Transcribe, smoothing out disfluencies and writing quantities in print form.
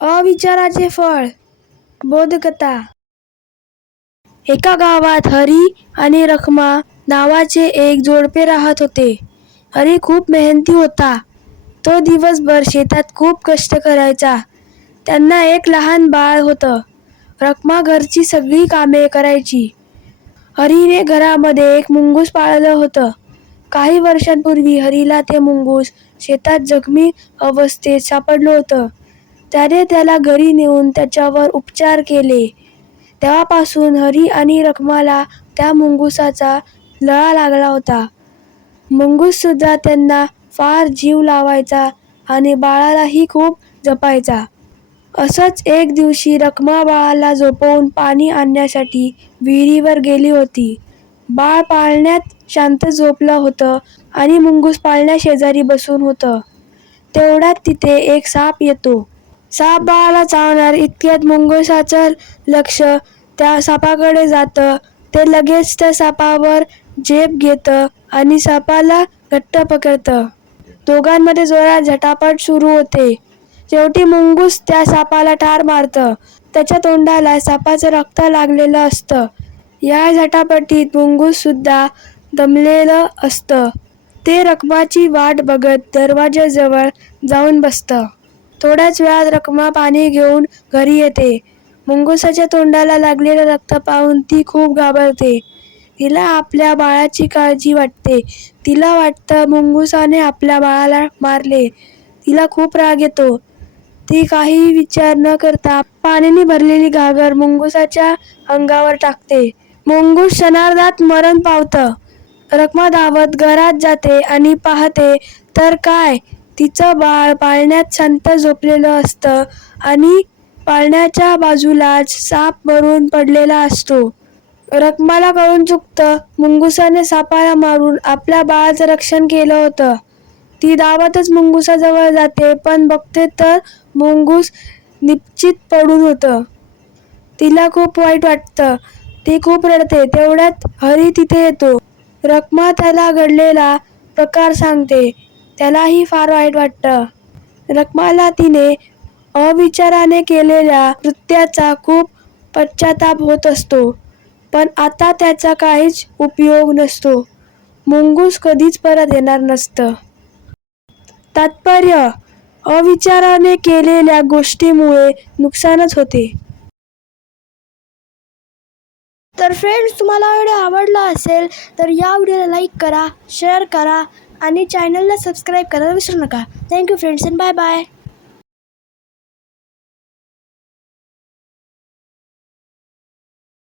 अविचाराचे फळ. बोधकथा. एका गावात हरी आणि रखमा नावाचे एक जोडपे राहत होते. हरी खूप मेहनती होता. तो दिवसभर शेतात खूप कष्ट करायचा. त्यांना एक लहान बाळ होतं. रखमा घरची सगळी कामे करायची. हरीने घरामध्ये एक मुंगूस पाळलं होतं. काही वर्षांपूर्वी हरीला ते मुंगूस शेतात जखमी अवस्थेत सापडलं होतं. त्याने त्याला घरी नेऊन त्याच्यावर उपचार केले. तेव्हापासून हरी आणि रखमाला त्या मुंगुसाचा लळा लागला होता. मुंगूस सुद्धा त्यांना फार जीव लावायचा आणि बाळालाही खूप जपायचा. असंच एक दिवशी रखमा बाळाला झोपवून पाणी आणण्यासाठी विहिरीवर गेली होती. बाळ पाळण्यात शांत झोपलं होतं आणि मुंगूस पाळण्याशेजारी बसून होतं. तेवढ्यात तिथे एक साप येतो. साप बाळाला चावणार इतक्यात मुंगुसाचं लक्ष त्या सापाकडे जातं. ते लगेच त्या सापावर झेप घेतं आणि सापाला घट्ट पकडतं. दोघांमध्ये जोरात झटापट सुरू होते. शेवटी मुंगूस त्या सापाला ठार मारतं. त्याच्या तोंडाला सापाचं रक्त लागलेलं असतं. या झटापटीत मुंगूस सुद्धा दमलेलं असतं. ते रखमाची वाट बघत दरवाजाजवळ जाऊन बसतं. थोड्याच वेळात रखमा पाणी घेऊन घरी येते. मुंगुसाच्या तोंडाला लागलेलं रक्त पाहून ती खूप घाबरते. तिला आपल्या बाळाची काळजी वाटते. तिला वाटतं मुंगुसाने आपल्या बाळाला मारले. तिला खूप राग येतो. ती काही विचार न करता पाण्याने भरलेली घागर मुंगुसाच्या अंगावर टाकते. मुंगूस क्षणार्धात मरण पावतं. रखमा धावत घरात जाते आणि पाहते तर काय, तिचं बाळ पाळण्यात शांत झोपलेलं असतं आणि पाळण्याच्या बाजूलाच साप मरून पडलेला असतो. रखमाला कळून चुकतं, मुंगुसाने सापाला मारून आपल्या बाळाचं रक्षण केलं होतं. ती धावतच मुंगुसाजवळ जाते, पण बघते तर मुंगूस निपचित पडून होतं. तिला खूप वाईट वाटतं. ती खूप रडते. तेवढ्यात हरी तिथे येतो. रखमा त्याला घडलेला प्रकार सांगते. त्यालाही फार वाईट वाटतं. रखमाला तिने अविचाराने केलेल्या कृत्याचा खूप पश्चाताप होत असतो. पण आता त्याचा काहीच उपयोग नसतो. मुंगूस कधीच परत येणार नसतं. तात्पर्य: अविचाराने केलेल्या गोष्टीमुळे नुकसानच होते. तर फ्रेंड्स, तुम्हाला व्हिडिओ आवडला असेल तर या व्हिडिओला लाईक करा, शेअर करा आणि चॅनलला सबस्क्राईब करायला विसरू नका. Thank you friends and bye bye.